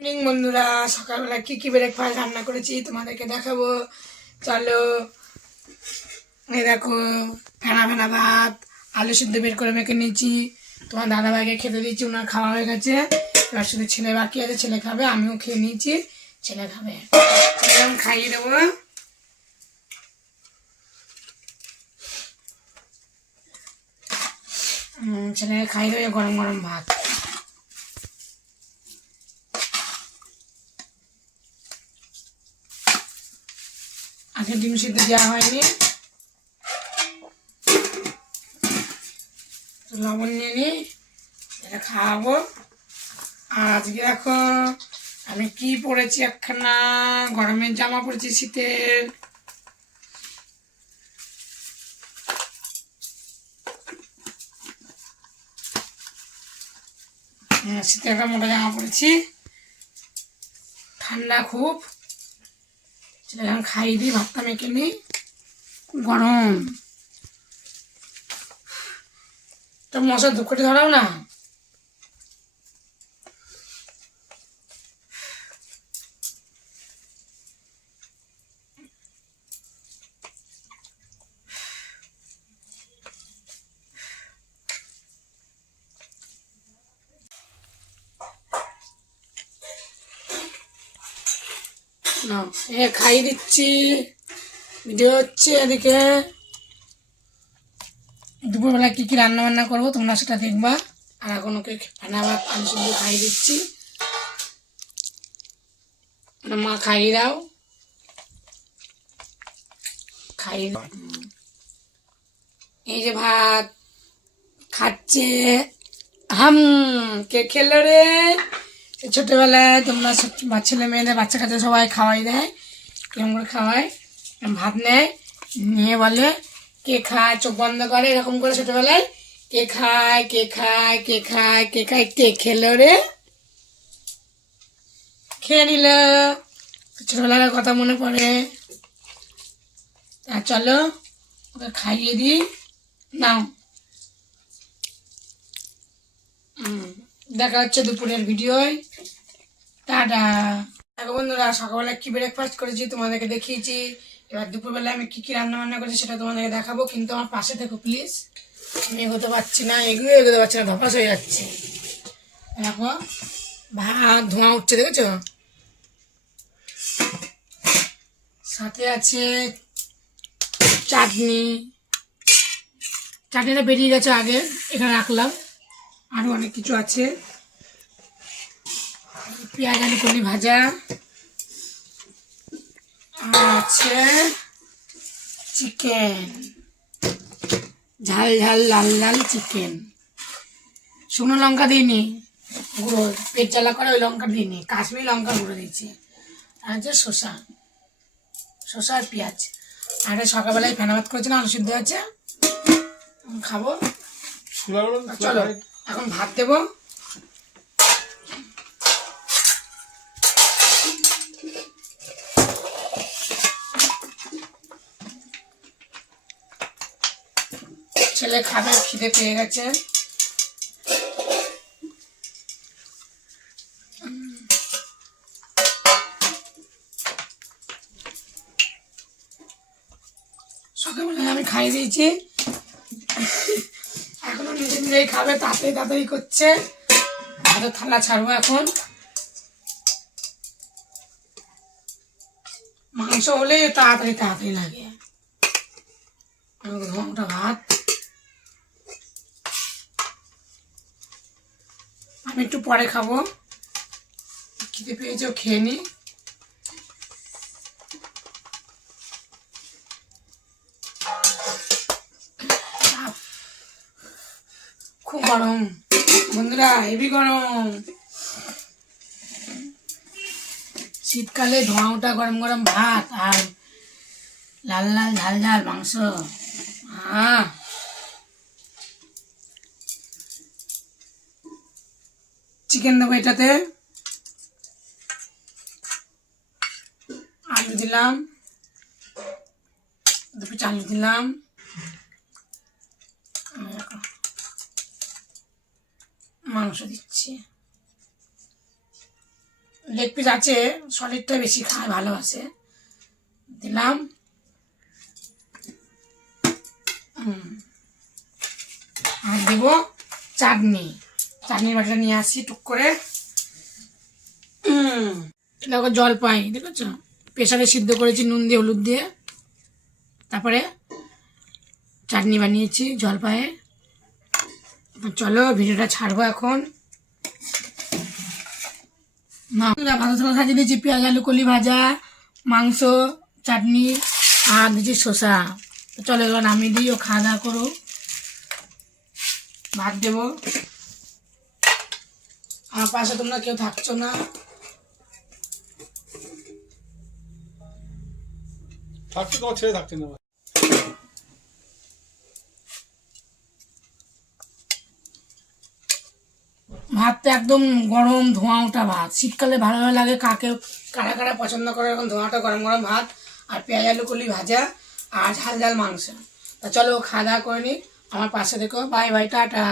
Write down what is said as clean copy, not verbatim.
Morning বন্ধুরা, সকালবেলা কি কি ব্রেকফাস্ট রান্না করেছি তোমাদেরকে দেখাবো। চলো। এই দেখো, ফেনা ফেনা ভাত, আলু সিদ্ধ বের করে মেখে নিয়েছি। তোমার দাদাভাইকে খেতে দিচ্ছি, ওনার খাওয়া হয়ে গেছে। এবার শুধু ছেলে বাকি আছে, ছেলে খাবে, আমিও খেয়ে নিয়েছি, ছেলে খাবে। এরকম খাইয়ে দেবো। ছেলেকে খাইয়ে দেবো গরম গরম ভাত। আজকে ডিম সিদ্ধ দেওয়া হয়নি। লবণ নিয়ে নিই, এটা খাওয়াবো। আর আজকে দেখো আমি কি পরেছি, একখানা গরমের জামা পরেছি, শীতের। শীতের একটা মোটা জামা পরেছি, ঠান্ডা খুব। এখন খাইয়ে দিই, ভাতটা মেখে নিই, গরম। তো মশা দুঃখটি ধরাও না। না, খাইয়ে দিচ্ছি, ভিডিও হচ্ছে এদিকে। দুপুরবেলা কী কী রান্না বান্না করবো তোমরা সেটা দেখবা। আর এখন ওকে ফেনা ভাত আলু সিদ্ধ খাইয়ে দিচ্ছি। মা খাইয়ে দাও, খাইয়ে দাও। এই যে ভাত খাচ্ছে। হাম, কে খেলো রে? ছোটবেলায় তোমরা ছেলে মেয়েদের বাচ্চা কাচ্চা সবাই খাওয়াই দেয়, কেমন করে খাওয়ায়, ভাত নেয়, নিয়ে বলে কে খায়, চোখ বন্ধ করে এরকম করে ছোটবেলায়, কে খায় কে খায় কে খায় কে খায়, কে খেলো রে? খেয়ে নিল, ছোটবেলার কথা মনে পড়ে। তা চলো ওকে খাইয়ে দিই, নাও। দেখা হচ্ছে দুপুরের ভিডিওয়। টাটা। দেখো বন্ধুরা, সকালবেলা কি ব্রেকফাস্ট করেছি তোমাদেরকে দেখিয়েছি। এবার দুপুরবেলা আমি কি কি রান্না বান্না করেছি সেটা তোমাদেরকে দেখাবো, কিন্তু আমার পাশে থেকো প্লিজ। আমি এগোতে পারছি না, এগোতে পারছি না, ধপাস হয়ে যাচ্ছে। দেখো ভাত ধোঁয়া উঠছে, দেখেছো? সাথে আছে চাটনি। চাটনিটা বেরিয়ে গেছে আগে, এখানে রাখলাম। আরও অনেক কিছু আছে, পেঁয়াজ আলু কলি ভাজা, আর আছে চিকেন, ঝাল ঝাল লাল লাল চিকেন। শুকনো লঙ্কা দিইনি, গুঁড়ো পেট জ্বালা করে ওই লঙ্কা দিইনি, কাশ্মীরি লঙ্কা গুঁড়ো দিয়েছি। আর হচ্ছে শসা, শসা আর পেঁয়াজ। আর সকালবেলায় ফেনা ভাত করেছিলাম, আলু সিদ্ধ আছে, খাবো। চলো এখন ভাত দেবো। ছেলে খাবে, খিদে পেয়ে গেছে। সকালবেলায় আমি খাইয়ে দিয়েছি, এখনো নিজে নিজেই খাবে, তাড়াতাড়ি তাড়াতাড়ি করছে। ভাতের থালা ছাড়বো এখন। মাংস হলে তাড়াতাড়ি তাড়াতাড়ি লাগে। ঘন্টা ভাত আমি একটু পরে খাবো, খিদে পেয়েছে, খেয়ে নি। খুব গরম বন্ধুরা, হেভি গরম। শীতকালে ধোঁয়া ওঠা গরম গরম ভাত আর লাল লাল ঝাল ঝাল মাংস। চিকেন দেবো এটাতে, আলু দিলাম, দুটো আলু দিলাম, মাংস দিচ্ছি, লেগ পিস আছে, সলিডটা বেশি খায়, ভালোবাসে, দিলাম। আর দেবো চাটনি, চাটনির বাটিটা নিয়ে আসি টুক করে। দেখো জলপাই দেখেছো, প্রেসারে সিদ্ধ করেছি নুন দিয়ে হলুদ দিয়ে, তারপরে চাটনি বানিয়েছি জলপাইয়ে। চলো ভিডিওটা ছাড়বো এখন। না ভাজা থালা সাজিয়ে দিয়েছি, পেঁয়াজ আলু কলি ভাজা, মাংস, চাটনি আর দিয়েছি শসা। চলো এবার নামিয়ে দিই, ও খাওয়া দাওয়া করো। ভাত দেবো, আমার পাশে তোমরা কেউ থাকছো না। থাকছে তোমার ছেড়ে থাকছে না। ভাতটা একদম গরম ধোঁয়া ওঠা ভাত, শীতকালে ভালো লাগে, কারা কারা পছন্দ করে এরকম ধোঁয়াটা গরম গরম ভাত, আর পেঁয়াজ আলু কলি ভাজা আর ঝাল ঝাল মাংস। তা চলো খাওয়া দাওয়া করে নি, আমার পাশে দেখো, বাই বাই, টাটা।